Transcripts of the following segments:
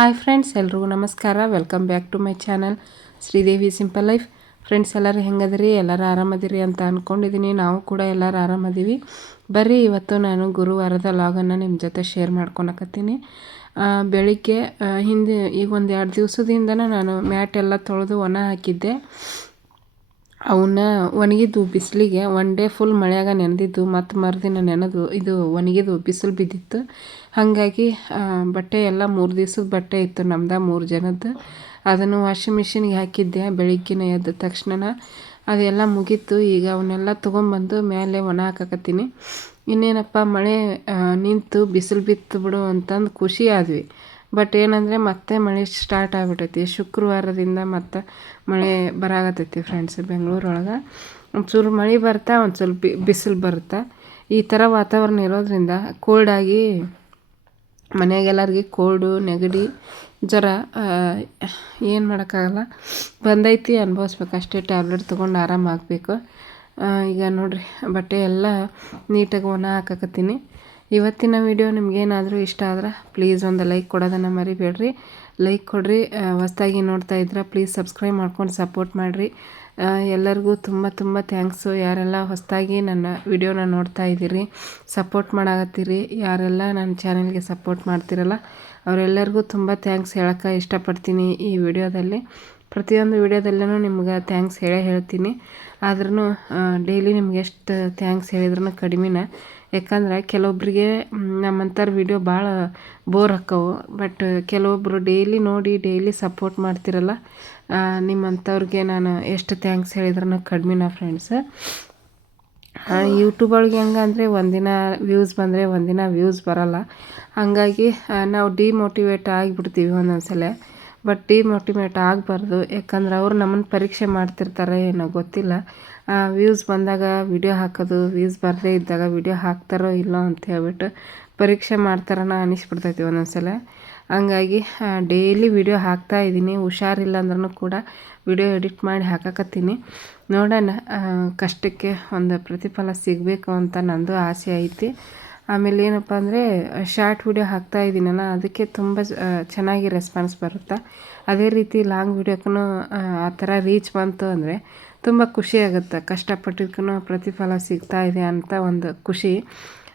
Hi friends ಎಲ್ರಿಗೂ ನಮಸ್ಕಾರ. Welcome back to my channel Sridevi simple life friends ಎಲ್ಲರೂ ಹೆಂಗದಿರಿ? ಎಲ್ಲರೂ ಆರಾಮದಿರಿ ಅಂತ ಅಂದ್ಕೊಂಡಿದ್ದೀನಿ ನಾವು ಕೂಡ ಎಲ್ಲರೂ ಆರಾಮದೀವಿ. ಬರ್ರಿ, ಇವತ್ತು ನಾನು ಗುರುವಾರದ ಲಾಗನ್ನು ನಿಮ್ಮ ಜೊತೆ ಶೇರ್ ಮಾಡ್ಕೊಳಕತ್ತೀನಿ. ಬೆಳಿಗ್ಗೆ ಹಿಂದೆ, ಈಗ ಒಂದು ಎರಡು ದಿವಸದಿಂದನೇ ನಾನು ಮ್ಯಾಟ್ ಎಲ್ಲ ತೊಳೆದು ಒಣ ಹಾಕಿದ್ದೆ. ಅವನ್ನ ಒಣಗಿದ್ದು ಬಿಸಿಲಿಗೆ ಒನ್ ಡೇ ಫುಲ್ ಮಳೆಯಾಗ ನೆನೆದಿದ್ದು, ಮತ್ತು ಮರುದಿನ ನೆನೆದು, ಇದು ಒಣಗಿದ್ದು ಬಿಸಿಲು ಬಿದ್ದಿತ್ತು. ಹಾಗಾಗಿ ಬಟ್ಟೆ ಎಲ್ಲ ಮೂರು ದಿವ್ಸದ ಬಟ್ಟೆ ಇತ್ತು ನಮ್ದು, ಮೂರು ಜನದ್ದು. ಅದನ್ನು ವಾಷಿಂಗ್ ಮಿಷಿನ್ಗೆ ಹಾಕಿದ್ದೆ ಬೆಳಿಗ್ಗೆನೇ ಎದ್ದ ತಕ್ಷಣ ಅದೆಲ್ಲ ಮುಗೀತು. ಈಗ ಅವನ್ನೆಲ್ಲ ತೊಗೊಂಬಂದು ಮೇಲೆ ಒಣ ಹಾಕಕತ್ತೀನಿ. ಇನ್ನೇನಪ್ಪ, ಮಳೆ ನಿಂತು ಬಿಸಿಲು ಬಿತ್ತು ಬಿಡು ಅಂತಂದು ಖುಷಿ ಆದ್ವಿ. ಬಟ್ ಏನಂದರೆ ಮತ್ತೆ ಮಳೆ ಸ್ಟಾರ್ಟ್ ಆಗಿಬಿಟ್ಟೈತಿ ಶುಕ್ರವಾರದಿಂದ ಮತ್ತೆ ಮಳೆ ಬರಾಗತ್ತೈತಿ ಫ್ರೆಂಡ್ಸ್ ಬೆಂಗಳೂರೊಳಗೆ. ಒಂಚೂರು ಮಳೆ ಬರ್ತಾ ಒಂದು ಸ್ವಲ್ಪ ಬಿಸಿಲು ಬರುತ್ತೆ. ಈ ಥರ ವಾತಾವರಣ ಇರೋದ್ರಿಂದ ಕೋಲ್ಡಾಗಿ ಮನೆಯಾಗೆಲ್ಲರಿಗೆ ಕೋಲ್ಡು ನೆಗಡಿ, ಜ್ವರ ಏನು ಮಾಡೋಕ್ಕಾಗಲ್ಲ. ಬಂದೈತಿ, ಅನ್ಭವಿಸ್ಬೇಕು. ಅಷ್ಟೇ ಟ್ಯಾಬ್ಲೆಟ್ ತೊಗೊಂಡು ಆರಾಮಾಗಬೇಕು ಈಗ ನೋಡಿರಿ, ಬಟ್ಟೆ ಎಲ್ಲ ನೀಟಾಗಿ ಒಣ ಹಾಕಕತ್ತೀನಿ. ಇವತ್ತಿನ ವಿಡಿಯೋ ನಿಮಗೇನಾದರೂ ಇಷ್ಟ ಆದ್ರೆ ಪ್ಲೀಸ್ ಒಂದು ಲೈಕ್ ಕೊಡೋದನ್ನು ಮರಿಬೇಡ್ರಿ. ಲೈಕ್ ಕೊಡಿರಿ. ಹೊಸ್ದಾಗಿ ನೋಡ್ತಾ ಇದ್ರೆ ಪ್ಲೀಸ್ ಸಬ್ಸ್ಕ್ರೈಬ್ ಮಾಡ್ಕೊಂಡು ಸಪೋರ್ಟ್ ಮಾಡಿರಿ. ಎಲ್ಲರಿಗೂ ತುಂಬ ತುಂಬ ಥ್ಯಾಂಕ್ಸು ಯಾರೆಲ್ಲ ಹೊಸದಾಗಿ ನನ್ನ ವಿಡಿಯೋನ ನೋಡ್ತಾ ಇದ್ದೀರಿ ಸಪೋರ್ಟ್ ಮಾಡಾಕತ್ತೀರಿ, ಯಾರೆಲ್ಲ ನನ್ನ ಚಾನಲ್ಗೆ ಸಪೋರ್ಟ್ ಮಾಡ್ತಿರಲ್ಲ, ಅವರೆಲ್ಲರಿಗೂ ತುಂಬ ಥ್ಯಾಂಕ್ಸ್ ಹೇಳೋಕ್ಕೆ ಇಷ್ಟಪಡ್ತೀನಿ ಈ ವಿಡಿಯೋದಲ್ಲಿ. ಪ್ರತಿಯೊಂದು ವಿಡಿಯೋದಲ್ಲೂ ನಿಮ್ಗೆ ಥ್ಯಾಂಕ್ಸ್ ಹೇಳೇ ಹೇಳ್ತೀನಿ. ಆದ್ರೂ ಡೈಲಿ ನಿಮ್ಗೆ ಎಷ್ಟು ಥ್ಯಾಂಕ್ಸ್ ಹೇಳಿದ್ರೂ ಕಡಿಮೆನ. ಯಾಕಂದ್ರೆ ಕೆಲವೊಬ್ಬರಿಗೆ ನಮ್ಮಂಥವ್ರ ವಿಡಿಯೋ ಭಾಳ ಬೋರ್ ಹಾಕವು ಬಟ್ ಕೆಲವೊಬ್ಬರು ಡೈಲಿ ನೋಡಿ ಡೈಲಿ ಸಪೋರ್ಟ್ ಮಾಡ್ತಿರಲ್ಲ ನಿಮ್ಮಂಥವ್ರಿಗೆ ನಾನು ಎಷ್ಟು ಥ್ಯಾಂಕ್ಸ್ ಹೇಳಿದ್ರೂ ಕಡಿಮೆನ ಫ್ರೆಂಡ್ಸ್ ಯೂಟ್ಯೂಬ್ ಒಳಗೆ ಹೆಂಗಂದರೆ ಒಂದಿನ ವ್ಯೂಸ್ ಬಂದರೆ ಒಂದಿನ ವ್ಯೂಸ್ ಬರೋಲ್ಲ. ಹಾಗಾಗಿ ನಾವು ಡಿಮೋಟಿವೇಟ್ ಆಗಿಬಿಡ್ತೀವಿ ಒಂದೊಂದು ಸಲ ಬಟ್ ಡಿಮೋಟಿವೇಟ್ ಆಗಬಾರ್ದು. ಯಾಕಂದ್ರೆ ಅವ್ರು ನಮ್ಮನ್ನು ಪರೀಕ್ಷೆ ಮಾಡ್ತಿರ್ತಾರೆ ಏನೋ ಗೊತ್ತಿಲ್ಲ. ವ್ಯೂಸ್ ಬಂದಾಗ ವಿಡಿಯೋ ಹಾಕೋದು ವ್ಯೂಸ್ ಬರದೇ ಇದ್ದಾಗ ವಿಡಿಯೋ ಹಾಕ್ತಾರೋ ಇಲ್ಲೋ ಅಂತ ಹೇಳ್ಬಿಟ್ಟು ಪರೀಕ್ಷೆ ಮಾಡ್ತಾರನ ಅನಿಸ್ಬಿಡ್ತೈತಿ ಒಂದೊಂದು ಸಲ ಹಂಗಾಗಿ ಡೈಲಿ ವಿಡಿಯೋ ಹಾಕ್ತಾ ಇದ್ದೀನಿ. ಹುಷಾರಿಲ್ಲ ಅಂದ್ರೂ ಕೂಡ ವಿಡಿಯೋ ಎಡಿಟ್ ಮಾಡಿ ಹಾಕಕತ್ತೀನಿ. ನೋಡೋಣ ಕಷ್ಟಕ್ಕೆ ಒಂದು ಪ್ರತಿಫಲ ಸಿಗಬೇಕು ಅಂತ ನಂದು ಆಸೆ ಐತಿ. ಆಮೇಲೆ ಏನಪ್ಪ ಅಂದರೆ ಶಾರ್ಟ್ ವಿಡಿಯೋ ಹಾಕ್ತಾ ಇದ್ದೀನಲ್ಲ, ಅದಕ್ಕೆ ತುಂಬ ಚೆನ್ನಾಗಿ ರೆಸ್ಪಾನ್ಸ್ ಬರುತ್ತೆ? ಅದೇ ರೀತಿ ಲಾಂಗ್ ವಿಡಿಯೋಕ್ಕೂ ಆ ಥರ ರೀಚ್ ಬಂತು ಅಂದರೆ ತುಂಬ ಖುಷಿ ಆಗುತ್ತೆ. ಕಷ್ಟಪಟ್ಟಿದ್ದಕ್ಕೂ ಪ್ರತಿಫಲ ಸಿಗ್ತಾ ಇದೆ ಅಂತ ಒಂದು ಖುಷಿ.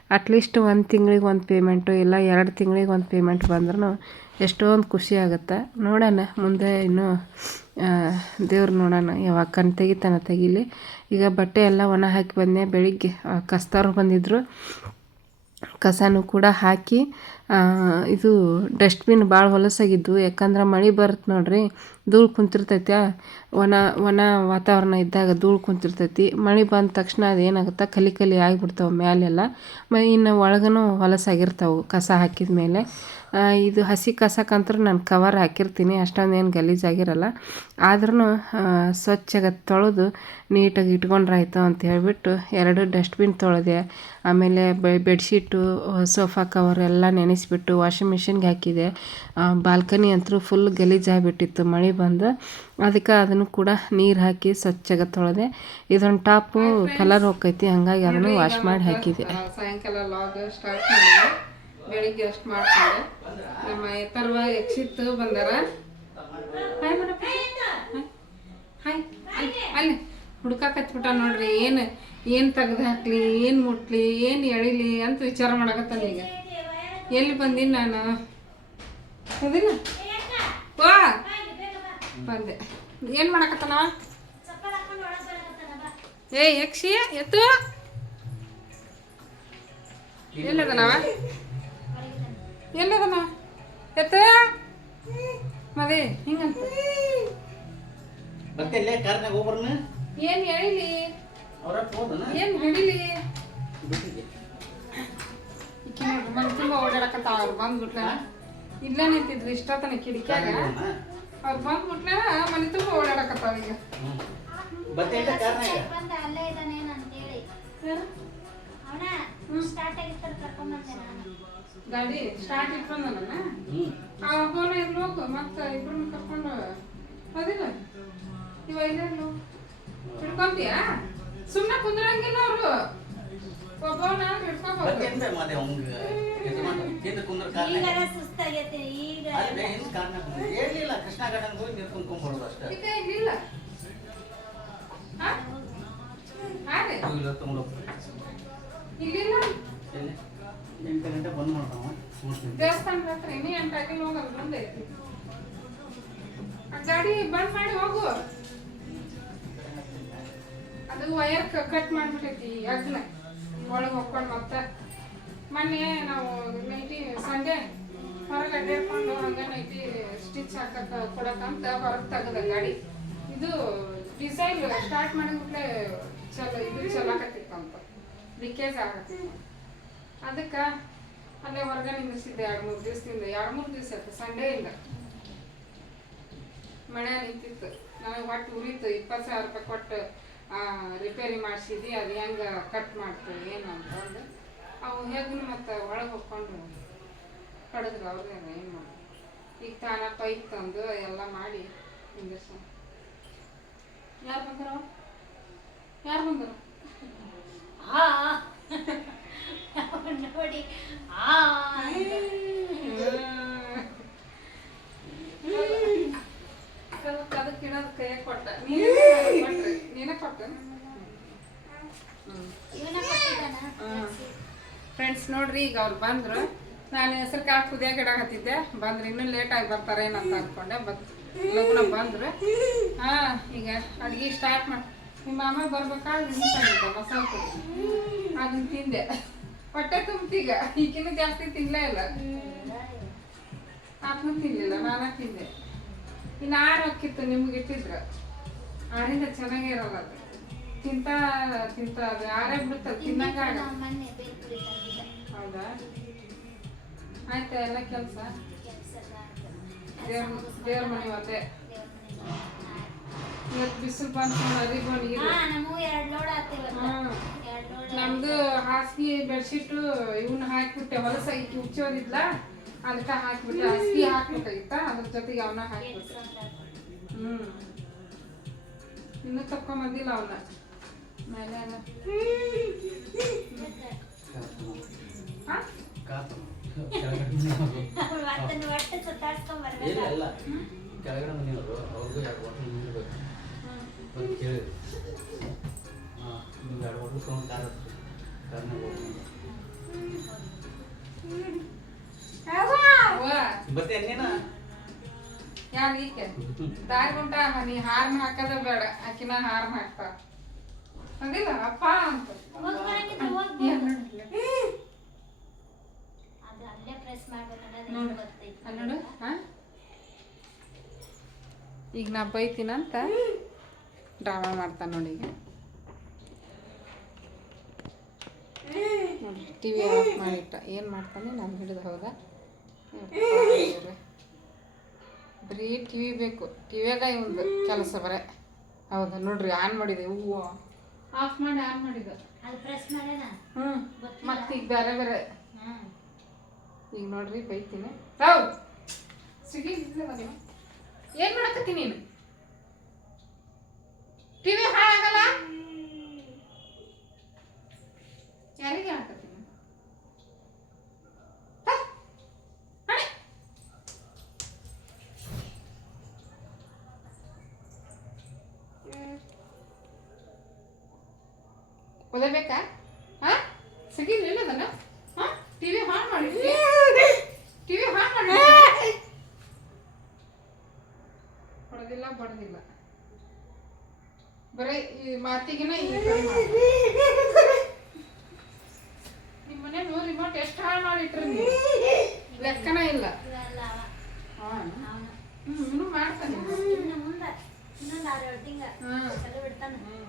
ಅಟ್ಲೀಸ್ಟ್ ಒಂದು ತಿಂಗಳಿಗೆ ಒಂದು ಪೇಮೆಂಟು ಇಲ್ಲ ಎರಡು ತಿಂಗಳಿಗೆ ಒಂದು ಪೇಮೆಂಟ್ ಬಂದ್ರೂ ಎಷ್ಟೊಂದು ಖುಷಿ ಆಗುತ್ತೆ. ನೋಡೋಣ, ಮುಂದೆ ಇನ್ನೂ ದೇವ್ರು ನೋಡೋಣ, ಯಾವಾಗ ಕಣ್ ತೆಗಿತಾನೆ ತೆಗೀಲಿ. ಈಗ ಬಟ್ಟೆ ಎಲ್ಲ ಒಣ ಹಾಕಿ ಬಂದೆ, ಬೆಳಿಗ್ಗೆ ಕಸ್ತಾರು ಬಂದಿದ್ದರು ಕಸನೂ ಕೂಡ ಹಾಕಿ ಇದು ಡಸ್ಟ್ಬಿನ್ ಭಾಳ ಹೊಲಸಾಗಿದ್ದು ಯಾಕಂದ್ರೆ ಮಳೆ ಬರುತ್ತೆ ನೋಡ್ರಿ, ಧೂಳು ಕುಂತಿರ್ತೈತೆ ಒಣ ಒಣ ವಾತಾವರಣ ಇದ್ದಾಗ ಧೂಳು ಕುಂತಿರ್ತೈತಿ. ಮಳೆ ಬಂದ ತಕ್ಷಣ ಅದು ಏನಾಗುತ್ತೆ? ಕಲಿ ಕಲಿ ಆಗಿಬಿಡ್ತಾವೆ ಮ್ಯಾಲೆಲ್ಲ. ಮ, ಇನ್ನು ಒಳಗೂ ಹೊಲಸಾಗಿರ್ತಾವೆ ಕಸ ಹಾಕಿದ ಮೇಲೆ. ಇದು ಹಸಿ ಕಸಕ್ಕಂತೂ ನಾನು ಕವರ್ ಹಾಕಿರ್ತೀನಿ. ಅಷ್ಟೊಂದೇನು ಗಲೀಜಾಗಿರಲ್ಲ ಆದ್ರೂ ಸ್ವಚ್ಛಗೆ ತೊಳೆದು ನೀಟಾಗಿ ಇಟ್ಕೊಂಡ್ರಾಯ್ತು ಅಂತ ಹೇಳಿಬಿಟ್ಟು ಎರಡು ಡಸ್ಟ್ಬಿನ್ ತೊಳೆದೆ. ಆಮೇಲೆ ಬೆಡ್ಶೀಟು, ಸೋಫಾ ಕವರ್ ಎಲ್ಲ ನೆನೆಸ್ಬಿಟ್ಟು ವಾಷಿಂಗ್ ಮಿಷಿನ್ಗೆ ಹಾಕಿದೆ. ಬಾಲ್ಕನಿ ಅಂತೂ ಫುಲ್ ಗಲೀಜಾಗಿಬಿಟ್ಟಿತ್ತು ಮಳೆ ಬಂದು ಅದಕ್ಕೆ ಅದನ್ನು ಕೂಡ ನೀರು ಹಾಕಿ ಸ್ವಚ್ಛಾಗ ತೊಳೆದೆ. ಇದೊಂದು ಟಾಪು ಕಲರ್ ಹೋಗ್ತೈತಿ ಹಾಗಾಗಿ ಅದನ್ನು ವಾಶ್ ಮಾಡಿ ಹಾಕಿದೆ. ಸಾಯಂಕಾಲ ಲಾಗ್ ಸ್ಟಾರ್ಟ್ ಮಾಡಿದೆ. ಬೆಳಿಗ್ಗೆ ಅಷ್ಟು ಮಾಡ್ಕೊಂಡೆ ನಮ್ಮ ಎತ್ತರವ ಬಂದಾರ? ಹಾಯ್ ಅಲ್ಲಿ ಹುಡ್ಕಾಕತ್ಬಿಟ್ಟ ನೋಡ್ರಿ ಏನು ಏನು ತೆಗ್ದು ಹಾಕ್ಲಿ ಏನು ಮುಟ್ಲಿ ಏನು ಎಳಿಲಿ ಅಂತ ವಿಚಾರ ಮಾಡಕತ್ತಾನ ಈಗ. ಎಲ್ಲಿ ಬಂದೀನಿ ನಾನು? ಹೌದಿಲ್ಲ ವಾ ಬಂದೆ. ಏನು ಮಾಡಕತ್ತಾನ? ಏ ಯಕ್ಷಿ ಎತ್ತು ಎಲ್ಲದನವ? ಎಲ್ಲದನ ಎತ್ತ ಮದೇ ಹಿಂಗಂತ. ಬರ್ತಿಲ್ಲ ಕಾರ್ನಾಗ ಹೋಗ್ಬರ್ನ? ಏನ್ ಹೇಳಿಲಿ? ಏನ್ ಓಡಾಡಕತ್ತ ಅವ್ರು ಬಂದ್ಬಿಟ್ಲ ಇಲ್ಲ ನಿಂತಿದ್ರು ಇಷ್ಟತನ ಕಿಡಿಕ್ಯಾಗ ಅವ್ರು ಬಂದ್ಬಿಟ್ಲ ಮನೆ ತುಂಬ ಓಡಾಡಕತ್ತಾವ ಈಗ? ಅವನ ಗಾಡಿ ಸ್ಟಾರ್ಟ್ ಇಟ್ಕೊಂಡ ಫೋನ್ ಇರ್ಲಿ ಹೋಗು ಮತ್ತೆ ಇಬ್ರನ್ನ ಕರ್ಕೊಂಡು ಅದಿಲ್ಲ ಇವ ಇಲ್ಲ ಹಿಡ್ಕೊಂತೀಯಾ? ಸುಮ್ಮನೆ ಕುಂದ್ರಂಗಿಲ್ಲ ಅವರು. ಮಾದೆ ಅವಂಗ ಕುಂದ್ರ ಈಗಾರ ಸುಸ್ತಾಗೈತಿ ಈಗ ಅಲ್ಲಿ ಕೃಷ್ಣ ಗಾರ್ಡನ್ ಹೋಗಿ ನೀರು ಕುಂದ್ಕೊಂಡ್ಬರೋದು ಅಷ್ಟೇ ಇದೆ ಇಲ್ಲ ಹಾ ಹಾ ರೀ ಹೋಗಿಲ್ಲ ತಗೊಂಡು ಇಲ್ಲಿಲ್ಲ ಎಲ್ಲಿ ಎಂಟು ಗಂಟೆ ಬಂದ್ ಮಾಡ್ತಾವ ಮುಸ್ಲಿಂ ದೇವಸ್ಥಾನದ ಹತ್ರ ಇನ್ನೂ ಹೋಗಲ್ಲ ಮುಂದೆ ಗಾಡಿ ಬಂದ್ ಮಾಡಿ ಹೋಗು ಅದು ವಯರ್ ಕಟ್ ಮಾಡ್ಬಿಟ್ಟೈತಿ ಅಗ್ನ ಒಳಗೆ ಹೋಗ್ಕೊಂಡು ಮತ್ತೆ ಮೊನ್ನೆ ನಾವು ನೈಟಿ ಸಂಡೆ ಹೊರಗೆ ಅಡ್ಡಾಡ್ಕೊಂಡು ಹಂಗೆ ನೈಟಿ ಸ್ಟಿಚ್ ಹಾಕಕ್ಕ ಕೊಡಕ್ಕಂತ ಹೊರಗೆ ತೆಗೆದ ಗಾಡಿ. ಇದು ಡಿಸೈನ್ ಸ್ಟಾರ್ಟ್ ಮಾಡಿದ್ಮೇಲೆ ಚಲೋ, ಇದು ಚಲೋ ಕತ್ತಿತ್ತಂತ ಲೀಕೇಜ್ ಆಗತ್ತೆ ಅದಕ್ಕೆ ಅಲ್ಲೇ ಹೊರಗೆ ನಿಂದಿಸಿದ್ದೆ ಎರಡು ಮೂರು ದಿವಸದಿಂದ. ಎರಡು ಮೂರು ದಿವಸ ಆಯ್ತು, ಸಂಡೇ ಇಲ್ಲ. ಮಳೆ ನಿಂತಿತ್ತು. ನನಗೆ ಒಟ್ಟು ಉರಿತು, ಇಪ್ಪತ್ತು ಸಾವಿರ ರೂಪಾಯಿ ಕೊಟ್ಟು ರಿಪೇರಿ ಮಾಡಿಸಿದ್ವಿ ಅದು ಹೆಂಗೆ ಕಟ್ ಮಾಡ್ತೀವಿ ಏನು ಅಂತಂದು ಅವು ಹೇಗೂ ಮತ್ತು ಒಳಗೆ ಹೋಗ್ಕೊಂಡು ಕಡಿದ್ರು ಅವ್ರದೇ ಏನು ಮಾಡಿ ಈಗ ತಾನ ಪೈಪ್ ತಂದು ಎಲ್ಲ ಮಾಡಿ ನಿಂದಿರ್ಸ ಯಾರು ಬಂದರು? ಯಾರು ಬಂದರು? ಆ ನೋಡಿ ಆ ಅದಕ್ಕೆ ಇಡೋದು ಕೈಯಾಗ ಕೊಟ್ಟ. ನೀನೇ ಕೊಟ್ಟ ಫ್ರೆಂಡ್ಸ್ ನೋಡ್ರಿ ಈಗ ಅವ್ರು ಬಂದ್ರು. ನಾನು ಹೆಸರು ಕಾಳು ಗಿಡ ಇಡಾಕತ್ತಿದ್ದೆ. ಬಂದ್ರೆ ಇನ್ನೂ ಲೇಟಾಗಿ ಬರ್ತಾರೇನಂತ ಅನ್ಕೊಂಡೆ ಬತ್ ಲಗ್ನ ಬಂದ್ರು. ಹಾ ಈಗ ಅಡ್ಗೆ ಸ್ಟಾರ್ಟ್ ಮಾಡಿ ನಿಮ್ಮ ಮಾಮ ಬರ್ಬೇಕಾದ್ರೆ ಮಸಾಲೆ ಪುಡಿ ಅದನ್ನ ತಿಂದೆ. ಹೊಟ್ಟೆ ತುಂಬ್ತೀಗ ಈಗಿನ ಜಾಸ್ತಿ ತಿನ್ಲೇ ಇಲ್ಲ. ಆತ್ಮ ತಿನ್ಲಿಲ್ಲ ನಾನ ತಿಂದೆ. ಇನ್ನು ಆರು ಹಾಕಿತ್ತು ನಿಮ್ಗೆ ಇಟ್ಟಿದ್ರು? ಆರಿಂದ ಚೆನ್ನಾಗೇ ಇರೋಲ್ಲ ಅದು. ತಿಂತ ತಿಂತ ಅದು ಆರೇ ಬಿಡುತ್ತೆ ತಿನ್ನಂಗ ಹೌದಾ? ಆಯ್ತಾ ಎಲ್ಲ ಕೆಲಸ? ದೇವ್ರ ದೇವ್ರ ಮನೆ ಒಂದೇ ಇವತ್ತು ಬಿಸಿಲು ಬಂತು ನೀರು. ಲೋಡ್ ನಮ್ದು ಹಾಸಿಗೆ ಬೆಡ್ಶೀಟು ಇವನ್ನ ಹಾಕಿಬಿಟ್ಟೆ ಹೊಲಸ ಈಕಿ ಅದಕ್ಕೆ ಹಾಕ್ಬಿಟ್ಟೆ ಹಾಸಿಗೆ ಹಾಕ್ಬೇಕಾಗಿತ್ತ ಅದ್ರ ಜೊತೆಗೆ ಅವನ್ನ ಹಾಕ್ಬಿಟ್ಟೆ. ಹ್ಮ್. ಇನ್ನೂ ತಕೊಂಬಂದಿಲ್ಲ ಅವನ್ನ ಮೇಲೆ ಕೆಳಗಡೆ ಮನೆಯವರು ಅವ್ರಿಗೂ ಎರಡು ಬಾಟಲ್ ನೀರು ಬೇಕು ಬಂದು ಕೇಳಿದ್ರು ಹಾಂ? ನಿಮ್ಗೆ ಎರಡು ಬಾಟಲ್ ತೊಗೊಂಡು ಕಾರ್ ಹತ್ರಿ ಬತ್ತೆ ನೀನ? ಯಾರ್ ಈಕೆ ದಾರಿ ಗುಂಟ ನೀ ಹಾರ್ನ ಹಾಕದ ಬೇಡ ಆಕಿನ ಹಾರ್ನ ಹಾಕ್ತಾಳ. ಅಪ್ಪ ಅಂತ. ನೋಡು. ಈಗ ನಾ ಬೈತೀನಂತ ಡ್ರಾಮಾ ಮಾಡ್ತಾನೆ ನೋಡಿ ಈಗ. ನೋಡಿ ಟಿ ವಿ ಆಫ್ ಮಾಡಿಟ್ಟ. ಏನು ಮಾಡ್ತಾನೆ? ನಾನು ಹಿಡಿದು ಹೌದಾ. ಬರೀ ಟಿವಿ ಬೇಕು. ಟಿವಿಯಾಗ ಇವಂದು ಕೆಲಸ ಬರೇ. ಹೌದಾ ನೋಡ್ರಿ ಆನ್ ಮಾಡಿದೆ. ಹೂವು. ಆಫ್ ಮಾಡಿ ಆನ್ ಮಾಡಿದ ಅದು ಪ್ರೆಸ್ ಮಾಡ್ಯಾನ? ಹ್ಞೂ ಮತ್ತೆ ಈಗ ಬೇರೆ ಬೇರೆ. ಈಗ ನೋಡ್ರಿ ಬೈತೀನಿ. ಹೌದು. ಸಿಗಿ ಏನು ಮಾಡಕತ್ತಿ ನೀನು? ಟಿವಿ ಹಾಳಾಗಲ್ಲ ಯಾರಿಗೆ ಹಾಕತ್ತೀನಿ ಓದಬೇಕಾ ಹಾ? ಸಿಗಿಲ್ಲ ಅದನ್ನ ಹಾ? ಟಿವಿ ಹಾನ್ ಮಾಡಿ ಟಿವಿ ಹಾನ್ ಮಾಡಿ ಹೊಡೆದಿಲ್ಲ ಬಡದಿಲ್ಲ. ಬರೀ ಈ ಮಾತಿಗಿನ ಈ ಕಡೆ ಮಾತು. ನಿಮ್ ಮನೆ ನೋಡಿ ರಿಮೋಟ್ ಎಷ್ಟು ಹಾಳು ಮಾಡಿಟ್ರಿ ನೀವು? ಲೆಕ್ಕನ ಇಲ್ಲ. ಹಾ ಇನ್ನೂ ಮಾಡ್ತಾನೆ. ಇನ್ನು ಮುಂದೆ ಇನ್ನೊಂದು ಆರು ಏಳು ತಿಂಗ ಹ್ಮ್. ಚಲೋ ಬಿಡ್ತಾನೆ ಓಕೆ ಎಲ್ಲರಲ್ಲಿ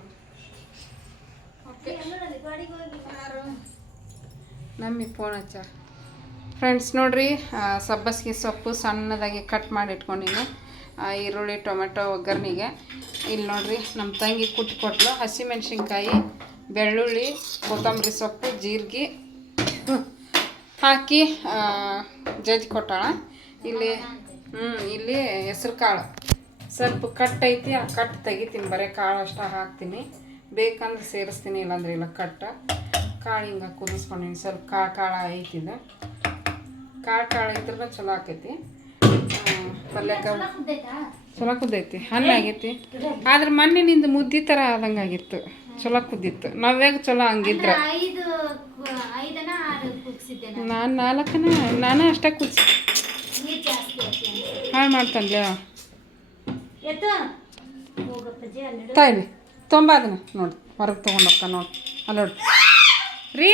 ಗೋಡಿಗೆ ಹೋಗಿ ಯಾರು ನಮ್ಮಿ ಫೋನ್ ಹಚ್ಚ. ಫ್ರೆಂಡ್ಸ್ ನೋಡ್ರಿ ಸಬ್ಬಸ್ಗೆ ಸೊಪ್ಪು ಸಣ್ಣದಾಗಿ ಕಟ್ ಮಾಡಿ ಇಟ್ಕೊಂಡಿನಿ ಈರುಳ್ಳಿ, ಟೊಮೆಟೊ, ಒಗ್ಗರಣೆಗೆ. ಇಲ್ಲಿ ನೋಡ್ರಿ ನಮ್ಮ ತಂಗಿ ಕುಟ್ಟಿ ಕೊಟ್ಲು ಹಸಿಮೆಣ್ಸಿನ್ಕಾಯಿ, ಬೆಳ್ಳುಳ್ಳಿ, ಕೊತ್ತಂಬರಿ ಸೊಪ್ಪು, ಜೀರಿಗೆ. ಹಾಕಿ ಜಜ್ಜಿ ಕೊಟ್ಟಾಳ. ಇಲ್ಲಿ ಹ್ಞೂ ಇಲ್ಲಿ ಹೆಸ್ರು ಕಾಳು ಸ್ವಲ್ಪ ಕಟ್ ಐತಿ, ಆ ಕಟ್ ತೆಗಿತೀನಿ. ಬರೀ ಕಾಳು ಅಷ್ಟ ಹಾಕ್ತೀನಿ. ಬೇಕಂದ್ರೆ ಸೇರಿಸ್ತೀನಿ ಇಲ್ಲಾಂದ್ರೆ ಇಲ್ಲ ಕಟ್ಟ. ಕಾಳು ಹಿಂಗೆ ಕುದಿಸ್ಕೊಂಡಿನಿ ಸ್ವಲ್ಪ ಕಾಳು ಕಾಳು ಐತಿದ. ಕಾಳು ಕಾಳು ಇದ್ರೆ ಚಲೋ ಆಕೈತಿ. ಪಲ್ಯಕ್ಕೆ ಚಲೋ ಕುದ್ದೈತಾ? ಹಣ್ಣು ಆಗೈತಿ. ಆದ್ರೆ ಮಣ್ಣಿನಿಂದ ಮುದ್ದಿ ಥರ ಆದಂಗೆ ಆಗಿತ್ತು. ಚಲೋ ಕುದ್ದಿತ್ತು. ನಾವ್ಯಾಗ ಚಲೋ ಹಂಗಿದ್ರೆ. ನಾನು. ನಾಲ್ಕನ ನಾನು ಅಷ್ಟೇ ಕುದಿಸಿ. ಹಾಳು ಮಾಡ್ತಾನೆ ತಾಯಿಲಿ ತೊಂಬ ನೋಡಿ, ಹೊರಗೆ ತೊಗೊಂಡೋಕ್ಕ ನೋಡಿ ಅಲ್ಲಿ ನೋಡಿ ರೀ,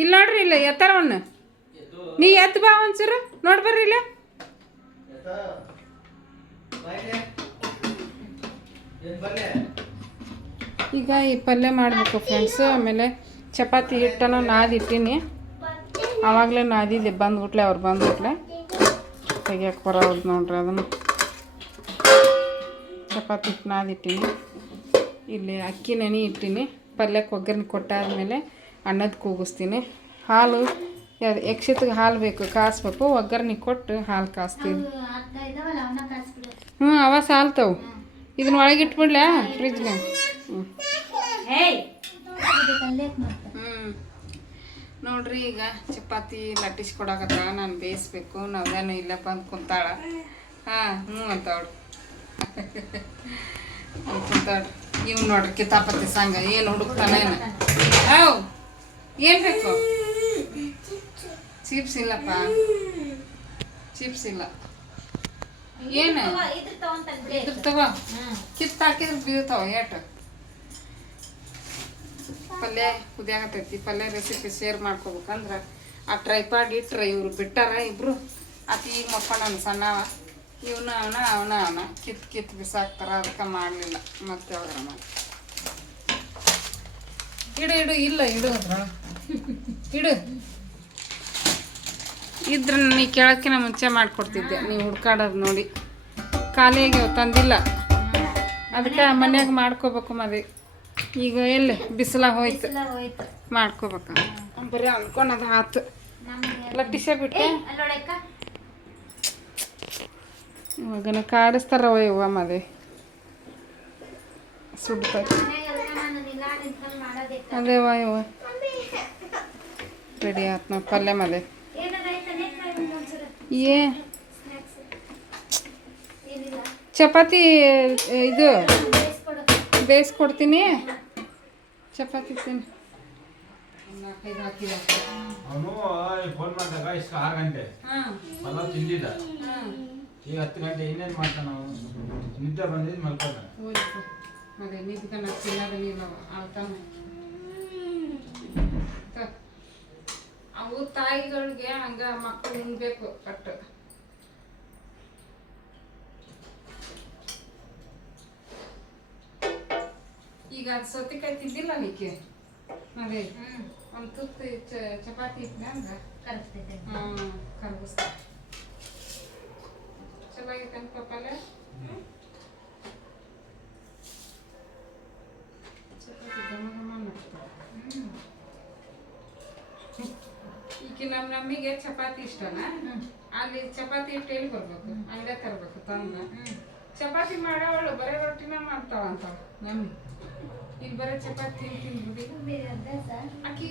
ಇಲ್ಲಿ ನೋಡ್ರಿ, ಇಲ್ಲ ಎತ್ತರವನ್ನ. ನೀ ಎತ್ತು ಬಾ ಒಂಚೂರು, ನೋಡಿ ಬರ್ರಿ ಇಲ್ಲ. ಈಗ ಈ ಪಲ್ಯ ಮಾಡಬೇಕು ಫ್ರೆಂಡ್ಸ್ ಆಮೇಲೆ ಚಪಾತಿ ಹಿಟ್ಟನ್ನು ನಾದಿಟ್ಟಿನಿ. ಆವಾಗಲೇ ನಾದಿದ್ದೆ, ಬಂದ್ಬಿಟ್ಲೆ, ಅವ್ರು ಬಂದ್ಬಿಟ್ಲೆ. ತೆಗಿಯಕ್ಕೆ ಬರೋದು ನೋಡ್ರಿ ಅದನ್ನು. ಚಪಾತಿ ಹಿಟ್ಟು ನಾದಿಟ್ಟಿನಿ. ಇಲ್ಲಿ ಅಕ್ಕಿ ನೆನೆ ಇಟ್ಟೀನಿ. ಪಲ್ಯಕ್ಕೆ ಒಗ್ಗರಣೆ ಕೊಟ್ಟಾದಮೇಲೆ ಅನ್ನದ ಕೂಗಿಸ್ತೀನಿ. ಹಾಲು ಯಕ್ಷಿತ್ಗೆ ಹಾಲು ಬೇಕು ಕಾಸ್ಬೇಕು. ಒಗ್ಗರಣೆ ಕೊಟ್ಟು ಹಾಲು ಕಾಸ್ತೀನಿ ಹ್ಞೂ ಅವ ಸಾಲ್ತವು. ಇದನ್ನ ಒಳಗೆ ಇಟ್ಬಿಡ್ಲಾ ಫ್ರಿಜ್ನಾಗ ಹ್ಞೂ ನೋಡ್ರಿ ಈಗ ಚಪಾತಿ ಲಟ್ಟಿಸಿ ಕೊಡಕತ್ತಾಳ ನಾನು ಬೇಯಿಸ್ಬೇಕು ನಾವೇನು ಇಲ್ಲಪ್ಪ ಅಂತ ಕುಂತಾಳ. ಹಾಂ ಹ್ಞೂ ಅಂತವಳು ಕುಂತಾಳ. ಇವ್ ನೋಡ್ರಿ ಕಿತಾಪತಿ ಸಂಘ, ಏನು ಹುಡುಕ್ತಾನ ಏನು? ಹೌ, ಏನು ಬೇಕು? ಚಿಪ್ಸ್ ಇಲ್ಲಪ್ಪ. ಚಿಪ್ಸ್ ಇಲ್ಲ. ಏನು? ಹ್ಮ್ ಕಿತ್ತು ಹಾಕಿದ್ರೆ ಬೀಳ್ತಾವ ಏಟು. ಪಲ್ಯ ಕುದಿಯಾಗತೈತಿ ಪಲ್ಯ ರೆಸಿಪಿ ಶೇರ್ ಮಾಡ್ಕೋಬೇಕಂದ್ರೆ ಆ ಟ್ರೈಪಾಡ್ ಇಟ್ರೆ ಇವ್ರು ಬಿಟ್ಟಾರ ಇಬ್ರು. ಅತಿ ಮಕ್ಕೊಂಡವನು ಸಣ್ಣವ. ಇವನ ಅವನ ಅವನ ಅವನ ಕಿತ್ ಕಿತ್ ಬಿಸಾಕ್ತಾರ ಅದಕ್ಕೆ ಮಾಡಲಿಲ್ಲ. ಮತ್ತೆ ಅವ್ರ ಇಡು ಇಡು ಇಲ್ಲ ಇಡು ಇಡು. ಇದ್ರ ನೀ ಕೇಳೋಕ್ಕಿಂತ ಮುಂಚೆ ಮಾಡ್ಕೊಡ್ತಿದ್ದೆ. ನೀವು ಹುಡ್ಕಾಡೋದು ನೋಡಿ. ಖಾಲಿಯಾಗಿ ತಂದಿಲ್ಲ. ಅದಕ್ಕೆ ಮನ್ಯಾಗ ಮಾಡ್ಕೋಬೇಕು ಮದಿ. ಈಗ ಎಲ್ಲಿ? ಬಿಸಿಲ ಹೋಯ್ತು. ಮಾಡ್ಕೋಬೇಕು. ಬರೀ ಅನ್ಕೊಳೋದು ಆತು. ಲಟ್ಟಿಸೇ ಬಿಟ್ಟೆ? ಇವಾಗನ ಕಾಡಿಸ್ತಾರವ ಇವ ಮದಿ. ಸುಡ್ತಾರೆ. ಅದೇವ ಇವ ರೆಡಿ ಆತ್ ನಾವು ಪಲ್ಯ ಮದೆ. ಏ. ಚಪಾತಿ ಇದು ಬೇಯಿಸ್ ಬೇಯಿಸ್ಕೊಡ್ತೀನಿ. ಚಪಾತಿ ತಿನ್ನಿ. ಅವನು ಫೋನ್ ಮಾಡಿದಾಗ ಇಷ್ಟು ಆರು ಗಂಟೆ. ಹಾಂ. ಪಲಾವ್ ತಿಂದಿದ್ದ. ಹಾಂ. ಈಗ ಹತ್ತು ಗಂಟೆ ಇನ್ನೇನು ಮಾಡ್ತಾನ ನಾವು? ನಿದ್ದೆ ಬಂದಿದ್ದು ಮಲ್ಕೊಂಡ ಹೋಯ್ತು ಅದೇ ನಿಂತ್ಕೊಂಡು. ಅವು ತಾಯಿಗಳಿಗೆ ಹಂಗ ಮಕ್ಕಳು ಉಣ್ಬೇಕು ಕಟ್ಟು ಈಗ ಅದು ಸೌತೆಕಾಯಿ ತಿದ್ದಿಲ್ಲ ನೀಕೆ ಅದೇ ಹ್ಮ್. ಒಂದು ತುತ್ತು ಚ- ಚಪಾತಿ ಇಟ್ನ ಅಂದ್ರೆ ಕರೆಕ್ತೈತೆ ಹ್ಞೂ ಕರ್ಗಿಸ್ತಾ ಚೆನ್ನಾಗೈತೆ ಅಂತ ಪಲ್ಯ ಚಪಾತಿ ಘಮ ಘಮ. ಈಕೆ ನಮ್ಮ ನಮ್ಮಿಗೆ ಚಪಾತಿ ಇಷ್ಟನಾ? ಹ್ಮ್. ಅಲ್ಲಿ ಚಪಾತಿ ಹಿಟ್ಟು ಎಲ್ಲಿ ಬರ್ಬೇಕು? ಅಲ್ಲೇ ತರ್ಬೇಕು ತಂದ ಚಪಾತಿ ಮಾಡೋವಳು ಬರೀ ರೊಟ್ಟಿನ ಮಾಡ್ತಾವ ಅಂತ ನಮ್ಮಿ ಇಲ್ಲಿ ಬರೋ ಚಪಾತಿ ತಿಂತೀನಿ ಆಕಿ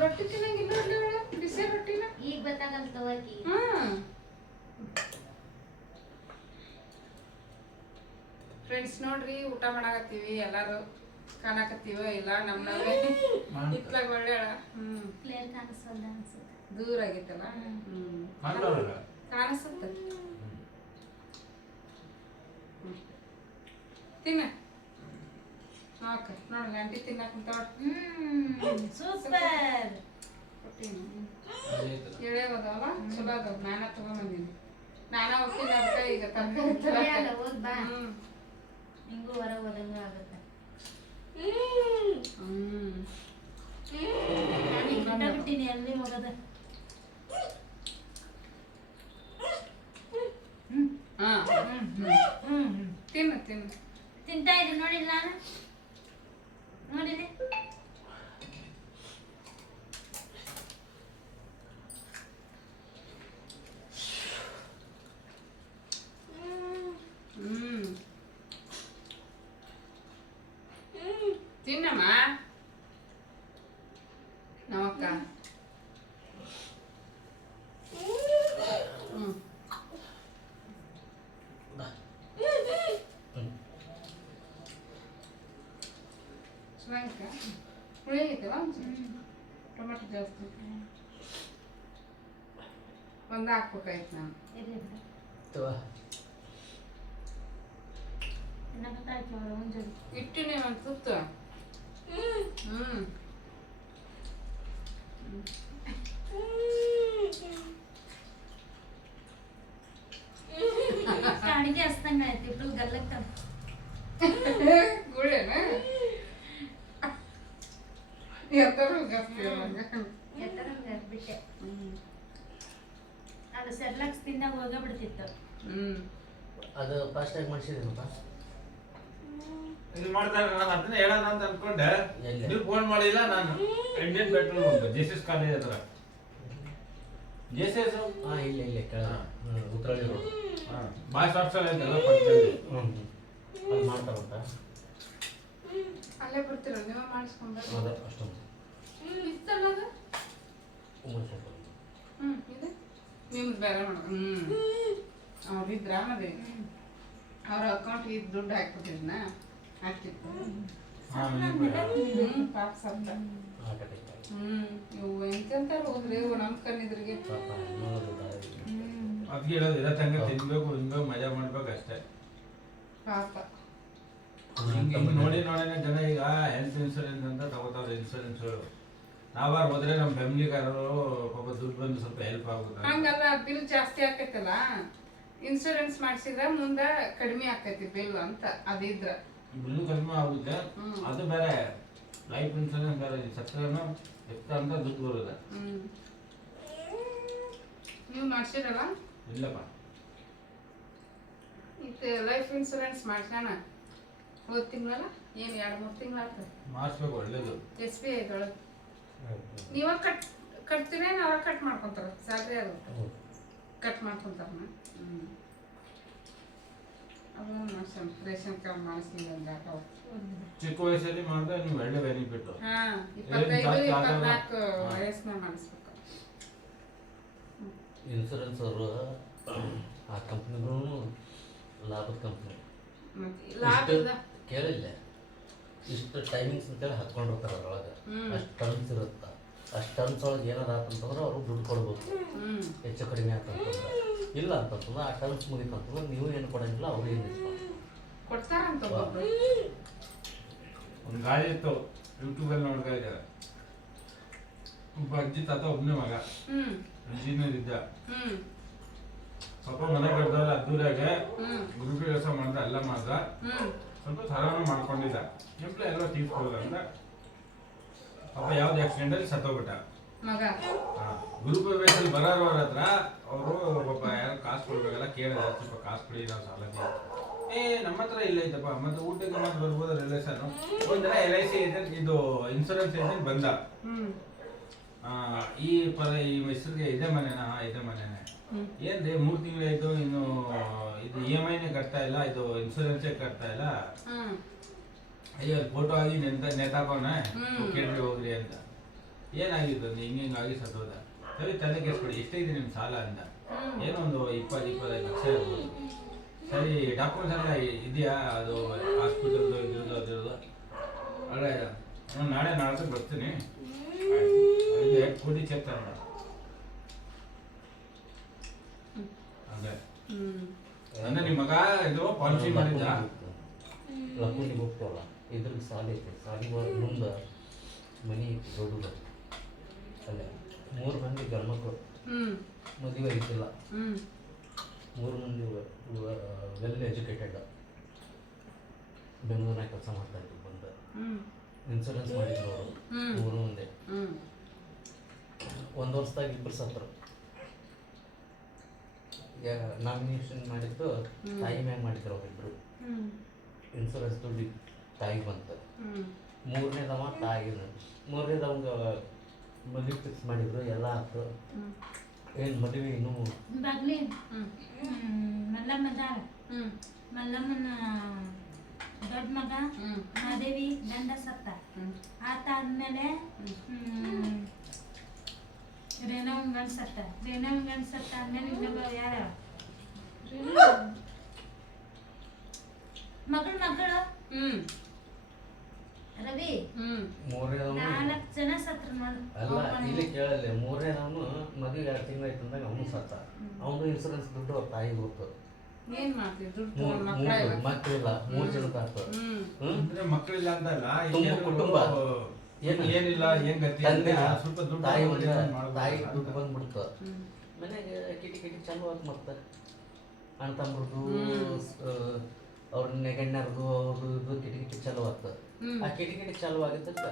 ರೊಟ್ಟಿ ತಿನ್ನಂಗಿಲ್ಲ ಬಿಸಿ ರೊಟ್ಟಿನ? ಈಗ ಗೊತ್ತಾಗಲ್ಲ ತಗೋಕಿ ಹಾಂ ಫ್ರೆಂಡ್ಸ್ ನೋಡ್ರಿ ಊಟ ಮಾಡಾಕತ್ತೀವಿ ಎಲ್ಲಾರು ಕಾಣಕತ್ತೀವ ಇಲ್ಲ ನಮ್ಮ ನಾವೇ ಇತ್ಲಾಗ ಒಳ್ಳೆಯಳ ದೂರ ಆಗಿತ್ತಲ್ಲ ಹ್ಮ್. ಕಾಣಿಸುತ್ತೆ ತಿನ್ನ. ಓಕೆ ನೋಡಿ ಗಂಟಿ ತಿನ್ನಕ್ ಕುಂತಾವ ಸೂಪರ್. ಎಳೆ ಅದಾವಲ್ಲ ಚಲೋ ಅದಾವ. ನಾನ ತಗೊಂಬಂದೀನಿ. ನಾನ ಹೋಗ್ತೀನಿ ಅದಕ್ಕೆ ಈಗ ತರಕಾರಿ ಬಾ. ಹ್ಮ್. ಹಿಂಗೂ ಹೊರ ಹೋದಂಗೆ ಆಗುತ್ತೆ. ನಾನು ಬಿಟ್ಟಿನಿ ಅಲ್ಲಿ ಹೋಗೋದ. ಹಾ. ಹ್ಮ್ ತಿನ್ನು ತಿನ್ನು. ತಿಂತಾ ಇದ್ದೀನಿ ನೋಡಿಲ್ಲ ನಾನು? ನೋಡಿದೆ ಹ್ಮ್ ತಿನ್ನಮ್ಮ ನಮ್ಮಕ್ಕ ಹ್ಞೂ ಚೆನ್ನಾಗಿತ್ತ ಹುಳಿ ಆಗೈತಲ್ಲ ಟೊಮೆಟೊ ಜಾಸ್ತಿ ಒಂದು ಹಾಕ್ಬೇಕಾಯ್ತು ನಾನು ಇರ್ಲಿ ಬಿಡು. ತಗೋ. ತಿನ್ನಕತ್ತಾಳ್ ಚೋಳ ಒಂದ್ ಜೋಡಿ. ಇಟ್ಟಿನಿ ಒಂದು ತುತ್ತು ಹ್ಞೂ ಅಷ್ಟ ಅಡಿಗೆ ಗುಳೇನ ಎತ್ತರು ಎತ್ತರ ಬಿಟ್ಟೆ ಅದು ಸೆರ್ಲಾಕ್ಸ್ ತಿಂದಾಗ ಹೋಗ ಬಿಡ್ತಿತ್ತು ಅದು ಫಾಸ್ಟ್ ಆಗಿ ಮಾಡಿಸಿದೇನಪ್ಪ ಇದು ಮಾಡ್ತಾರೆ ನಾನು ಅದನ್ನ ಹೇಳೋಣ ಅಂತ ಅನ್ಕೊಂಡೆ. ಎಲ್ಲಿ? ನೀವು ಫೋನ್ ಮಾಡಿಲ್ಲ ನಾನು. ಇಂಡಿಯನ್ ಪೆಟ್ರೋಲ್ ಬಂತು. ಜೆ ಸಿ ಎಸ್ ಕಾಲೇಜ್ ಹತ್ರ ಜೆ ಸಿ ಹಾಂ ಇಲ್ಲ ಇಲ್ಲ ಉತ್ತರಳ್ಳಿ ರೋಡ್. ಹಾಸ್ಟೆಲ್ ಐತಲ್ಲ ಪಕ್ಕದಲ್ಲಿ ಹ್ಞೂ ಅದು ಮಾಡ್ತಾರಂತ ಅಲ್ಲೇ ಬರ್ತೀರ ನೀವು ಮಾಡಿಸ್ಕೊಂಡ್ರೆ? ಅದೇ ಅಷ್ಟೊಂದು. ಇತ್ತಲ್ಲ ಅದು? ಹ್ಞೂ ಇದೆ. ನಿಮ್ದು ಬೇರೆ ಮಾಡ. ಹ್ಞೂ ಅವ್ರು ಇದ್ರ ಮದುವೆ. ಅವ್ರ ಅಕೌಂಟ್ ಇದು ದುಡ್ಡು ಹಾಕ್ಬಿಟ್ಟಿದ್ನ ಹಾಕ್ತಿತ್ತು ಹಾಂ ಹ್ಞೂ ಪಾಪ ಸತ್ತ ಹ್ಮ್. ಹ್ಞೂ ಇವು ಎಂತೆಂತಾರು ಹೋದ್ರಿ ಇವು ನಮ್ಮ ಕಣ್ಣಿದ್ರಿಗೆ. ದಾರಿ. ಅದಕ್ಕೆ ಹೇಳೋದು ಇರೋ ತಂಗ ತಿನ್ಬೇಕು ತಿನ್ಬೇಕು ಮಜಾ ಮಾಡ್ಬೇಕು ಅಷ್ಟೇ. ಪಾಪ. ಹಿಂಗೆ ಹಿಂಗೆ. ನೋಡಿ ನೋಡೇನೆ ಜನ ಈಗ ಹೆಲ್ತ್ ಇನ್ಶೂರೆನ್ಸ್ ಅಂತ ತಗೋತಾವ್ರೆ ಇನ್ಶೂರೆನ್ಸ್ ನಾವಾರ ಹೋದ್ರೆ ನಮ್ಮ ಫ್ಯಾಮಿಲಿಗಾರರು ಪಾಪ ದುಡ್ಡು ಬಂದು ಸ್ವಲ್ಪ ಹೆಲ್ಪ್ ಆಗುತ್ತೆ? ಹಂಗಲ್ಲ ಬಿಲ್ ಜಾಸ್ತಿ ಆಕೈತಲ್ಲ? ಇನ್ಶೂರೆನ್ಸ್ ಮಾಡಿಸಿದ್ರೆ ಮುಂದೆ ಕಡಿಮೆ ಆಕೈತಿ ಬಿಲ್ ಅಂತ ಅದಿದ್ರ. ಬಿಲ್ ಕಡಿಮೆ ಆಗುತ್ತೆ. ಹ್ಮ್. ಅದು ಬೇರೆ ಲೈಫ್ ಇನ್ಶೂರೆನ್ಸ್ ಬೇರೆ ಸತ್ರನು ಎತ್ತ ಅಂತ ದುಡ್ಡು ಬರುತ್ತೆ ಹ್ಮ್. ನೀವು ಮಾಡ್ಸಿರಲ್ಲ? ಇಲ್ಲಪ್ಪ. ಇದು ಲೈಫ್ ಇನ್ಸೂರೆನ್ಸ್ ಮಾಡ್ಸೋಣ ಹೋದ ತಿಂಗಳಲ್ಲ? ಏನು ಎರಡು ಮೂರು ತಿಂಗಳು ಆಗ್ತದೆ ಮಾಡಿಸ್ಬೇಕು ಒಳ್ಳೇದು. ಎಸ್ ಬಿ ಐದೊಳಗೆ ನೀವ ಕಟ್ ಕಟ್ತೀರಿ ಅವ್ರ ಕಟ್ ಮಾಡ್ಕೊಂತಾರ? ಸ್ಯಾಲ್ರಿ ಅದು? ಕಟ್ ಮಾಡ್ಕೊಂತಾರ ಹ್ಞೂ ಅದನ್ನು ಮಾಡ್ಸೋಣ ರೇಷನ್ ಕಾರ್ಡ್ ಮಾಡಿಸ್ತೀವಿ ಒಂದು ಆಟೋ ಚಿಕ್ಕ ವಯಸ್ಸಲ್ಲಿ ಮಾಡಿದ್ರೆ ನೀವು ಒಳ್ಳೆ ಬೆನಿಫಿಟ್ ಹಾ ಇಪ್ಪತ್ತೈದು. ಇಪ್ಪತ್ನಾಲ್ಕು ಹಾ. ಮಾಡಿಸ್ಬೇಕು. ಇನ್ಸೂರೆನ್ಸ್ ಅವರು ಆ ಕಂಪ್ನಿಗಳು ಲಾಭದ ಕಂಪ್ನಿ ಕೇಳಿಲ್ಲ. ಇಷ್ಟು ಟೈಮಿಂಗ್ಸ್ ಅಂತೇಳಿ ಹಾಕೊಂಡಿರ್ತಾರೆ ಅದ್ರೊಳಗೆ. ಅಷ್ಟು ಟರ್ಮ್ಸ್ ಇರುತ್ತೆ. ಅಷ್ಟು ಟರ್ಮ್ಸ್ ಒಳಗೆ ಏನಾರ ಆತಂತಂದ್ರೆ ಅವರು ದುಡ್ಡು ಕೊಡ್ಬೋದು ಹೆಚ್ಚು ಕಡಿಮೆ ಆತಂತಂದ್ರೆ ಇಲ್ಲ ಅಂತಂದ್ರೆ ಆ ಟರ್ಮ್ಸ್ ಮುಗಿತಂತಂದ್ರೆ ನೀವು ಏನು ಕೊಡಂಗಿಲ್ಲ ಅವ್ರು ಏನು ಕೊಡ್ತಾರಂತ ಒಂದು ಗಾಡಿ ಇತ್ತು ಯೂಟ್ಯೂಬಲ್ಲಿ ನೋಡ್ತಾ ಇದ್ದಾರೆ. ಒಬ್ಬ ಅಜ್ಜಿ ತಾತ ಒಬ್ಬನೇ ಮಗ. ಇಂಜಿನಿಯರ್ ಇದ್ದ ಸ್ವಲ್ಪ ಮನೆ ಕಟ್ಟದಲ್ಲ ಅದ್ದೂರಾಗೆ ಹ್ಮ್. ಗ್ರೂಪ್ ಕೆಲಸ ಮಾಡ್ದ ಎಲ್ಲ ಮಾಡ್ದ. ಸ್ವಲ್ಪ ಸರಾನು ಮಾಡ್ಕೊಂಡಿದ್ದ. ಎಂಪ್ಲ ಎಲ್ಲ ತೀರ್ಸ್ಕೊಳ್ಳೋದು ಅಂತ. ಪಾಪ ಯಾವ್ದು ಆಕ್ಸಿಡೆಂಟಲ್ಲಿ ಸತ್ತೋಗ್ಬಿಟ್ಟ. ಮಗ. ಗ್ರೂಪ್ ವೇಸಲ್ಲಿ ಬರೋರವ್ರ ಹತ್ರ ಅವರು ಪಾಪ ಯಾರು ಕಾಸು ಕೊಡ್ಬೇಕಲ್ಲ ಕೇಳಿದ ಸ್ವಲ್ಪ ಕಾಸು ಕೊಡಿ ನಾವು ಸಾಲಕ್ಕೆ. ಏ ನಮ್ಮ ಹತ್ರ ಇಲ್ಲ ಐತಪ್ಪ ಮತ್ತೆ ಊಟಕ್ಕೆ ಮತ್ತೆ ಬರ್ಬೋದು ರಿಲೇಷನ್ ಒಂದಿನ ಎಲ್ ಐ ಸಿ ಏಜೆಂಟ್ ಇದು ಇನ್ಶೂರೆನ್ಸ್ ಏಜೆಂಟ್ ಬಂದ. ಈ ಪದ ಈ ಮೈಸೂರಿಗೆ ಇದೆ ಮನೆನಾ? ಇದೆ ಮನೆನೇ. ಏನ್ರಿ ಮೂರು ತಿಂಗಳಾಯ್ತು ಇನ್ನು ಇದು ಇ ಎಂ ಐನೇ ಕಟ್ತಾ ಇಲ್ಲ ಇದು ಇನ್ಸೂರೆನ್ಸ್ ಕಟ್ತಾ ಇಲ್ಲ. ಅಯ್ಯೋ ಫೋಟೋ ಆಗಿ ನೆಂತ ನೇತಾಕೋಣ. ಕೇಳ್ರಿ ಹೋಗ್ರಿ ಅಂತ. ಏನಾಗಿತ್ತು ಹಿಂಗೆ ಹಿಂಗಾಗಿ ಸತ್ತೋದ? ಸರಿ ತಲೆ ಕೆಸ್ಕೊಡಿ ಎಷ್ಟಿದೆ ನಿಮ್ಮ ಸಾಲ ಅಂತ. ಏನೊಂದು ಏನೋ ಒಂದು ಇಪ್ಪತ್ತು ಇಪ್ಪತ್ತೈದು ಲಕ್ಷ ಇರ್ಬೋದು. ಸರಿ ಡಾಕ್ಯುಮೆಂಟ್ಸ್ ಎಲ್ಲ ಇದೆಯಾ? ಅದು ಹಾಸ್ಪಿಟಲ್ದು ಇದ್ರದ್ದು ಅದ್ರದ್ದು. ಅಲ್ಲ ನಾಳೆ ನಾಳೆ ಬರ್ತೀನಿ. ಎರಡು ಕೋಟಿ ಚೆಕ್ ತಗೊಂಡ ಅದೇ ಅಂದ್ರೆ ನಿಮ್ಮ ಮಗ ಇದು ಪಾಲಿಸಿ ಮಾಡಿದ್ದ ಲಕ್ಕುಂಡಿ ಹೋಗ್ತಾವಲ್ಲ ಇದ್ರಿಗೆ ಸಾಲಿ ಐತೆ. ಸಾಲಿ ಮುಂದೆ ಮನೆ ಐತಿ ದೊಡ್ಡದು. ಅಲ್ಲೇ. ಮೂರು ಮಂದಿ ಗಂಡ್ಮಕ್ಳು ಮದುವೆ ಐತಿಲ್ಲ. ಮೂರು ಮಂದಿ ವೆಲ್ ಎಜುಕೇಟೆಡ್ ಬೆಂಗಳೂರಿನಾಗ ಕೆಲಸ ಮಾಡ್ತಾ ಇದ್ರು ಬಂದು. ಹ್ಮ್. ಇನ್ಸೂರೆನ್ಸ್ ಮಾಡಿದ್ರು ಅವರು. ಮೂರು ಮಂದಿ. ಹ್ಮ್. ಒಂದು ವರ್ಷದಾಗ ಇಬ್ಬರು ಸತ್ರು ನಾಮಿನೇಷನ್ ಮಾಡಿದ್ದು ತಾಯಿ ಮ್ಯಾಗ ಮಾಡಿದ್ರು ಅವರಿಬ್ರು ಹ್ಮ್. ಇನ್ಸೂರೆನ್ಸ್ ದುಡ್ಡು ತಾಯಿ ಬಂತು. ಹ್ಮ್. ಮೂರನೇದವ ತಾಯಿನ ಮೂರನೇದವಂಗ ಮದುವೆ ಫಿಕ್ಸ್ ಮಾಡಿದ್ರು ಎಲ್ಲ ಆಯ್ತು ಹ್ಮ್. ಏನು ಮದುವೆ ಇನ್ನೂ ಬಗ್ಲಿ ಮಲ್ಲಮ್ಮನ ದೊಡ್ಡ ಮಗ. ಮಾದೇವಿ ಗಂಡ ಸತ್ತ. ಆತ ಆದ್ಮೇಲೆ ರೇಣಾ ಒಂದ್ ಗಂಡ್ ಸತ್ತ ರೇಣಾ ಒಂದ್ ಗಂಡ್ ಸತ್ತ ಆದ್ಮೇಲೆ ಇನ್ನೊಬ್ಬ ಯಾರ? ಮಗಳು ಮಗಳು? ಹ್ಮ್. ರವಿ? ಹ್ಮ್. ಮೂರನೇ ನಾಲ್ಕು ಜನ ಸತ್ರ ನೋಡು ಅಲ್ಲ ಇಲ್ಲಿ ಕೇಳಲ್ಲ ಮೂರೇ ನಾನು ಮದುವೆ ಎರಡು ತಿಂಗಳು ಆಯ್ತಂದಾಗ ಅವನು ಸತ್ತ. ಅವನು ಇನ್ಸೂರೆನ್ಸ್ ದುಡ್ಡು ಅವ್ರ ತಾಯಿ ಹೋಗ್ತು ಏನ್ ಮಾಡ್ತೀವಿ ದುಡ್ಡು ಮೂರು ಮಕ್ಕಳ ಮೂರು ಮಕ್ಕಳಿಲ್ಲ ಮೂರು ಜನ ಮಕ್ಕಳಿಲ್ಲ ಅಂತಲ್ಲ ತುಂಬ ಕುಟುಂಬ. ಏನು? ಏನಿಲ್ಲ ಏನ್ ಗತಿ ತಂದೆ ಸ್ವಲ್ಪ ದುಡ್ಡು ತಾಯಿ. ದುಡ್ಡು ಬಂದ್ಬಿಡ್ತು. ಮನೆಗೆ ಕಿಟಿ ಕಿಟಿ ಅಣ್ಣ ತಮ್ಮರದು ಅವ್ರ ನೆಗಣ್ಣರ್ದು ಅವ್ರದ್ದು ಇದು ಕಿಟಿ ಕಿಟಿ ಚಾಲು ಆಗ್ತದೆ. ಆ ಕಿಟಿ ಕಿಟಿ ಚಾಲು ಆಗಿದ್ದಕ್ಕೆ